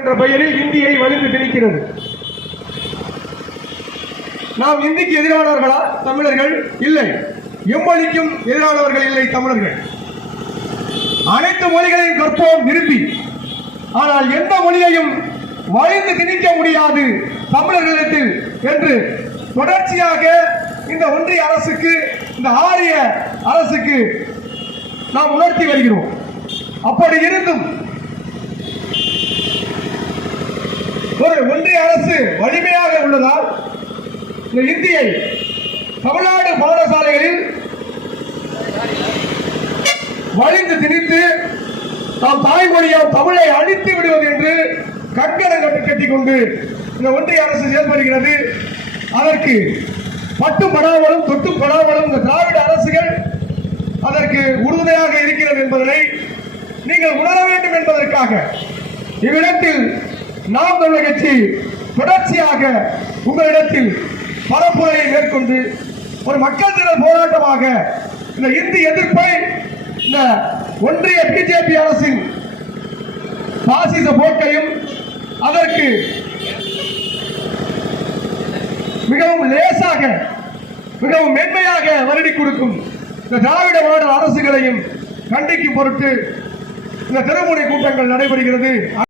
என்ற பெயரில் இந்தியை வலிந்து திணிக்கிறது. நாம் இந்திக்கு எதிரானவர்களா? தமிழர்கள் இல்லை. எம்மொழிக்கும் எதிரானவர்கள் இல்லை தமிழர்கள். அனைத்து மொழிகளையும் கற்போம் விரும்பி ஆனால் எந்த மொழியையும் வலிந்து திணிக்க முடியாது தமிழர்களிடத்தில் என்று தொடர்ச்சியாக இந்த ஒன்றிய அரசுக்கு இந்த ஆரிய அரசுக்கு நாம் உணர்த்தி வருகிறோம். அப்படி இருந்தும் ஒன்றிய அரசு வலிமையாக உள்ளதால் இந்த இந்தியை தமிழ்நாடு பாடசாலைகளில் வலிந்து திணித்து நாம் தாய்மொழியால் தமிழை அழித்து விடுவது என்று கங்கணம் கட்டி கட்டிக்கொண்டு இந்த ஒன்றிய அரசு செயல்படுகிறது. அதற்கு பட்டும் படாமலும் தொட்டு படாமலும் இந்த திராவிட அரசுகள் அதற்கு உறுதுணையாக இருக்கிறது என்பதனை நீங்கள் உணர வேண்டும் என்பதற்காக இவ்விடத்தில் நாம் தமிழர் கட்சி தொடர்ச்சியாக உங்களிடத்தில் பரப்புரையை மேற்கொண்டு ஒரு மக்கள் திறன் போராட்டமாக இந்த இந்தி எதிர்ப்பை இந்த ஒன்றிய பிஜேபி அரசின் பாசிச போக்கையும் அதற்கு மிகவும் லேசாக மிகவும் மென்மையாக வருடி கொடுக்கும் இந்த திராவிட மாடல் அரசுகளையும் கண்டிக்கும் பொருட்டு இந்த திருமுறை கூட்டங்கள் நடைபெறுகிறது.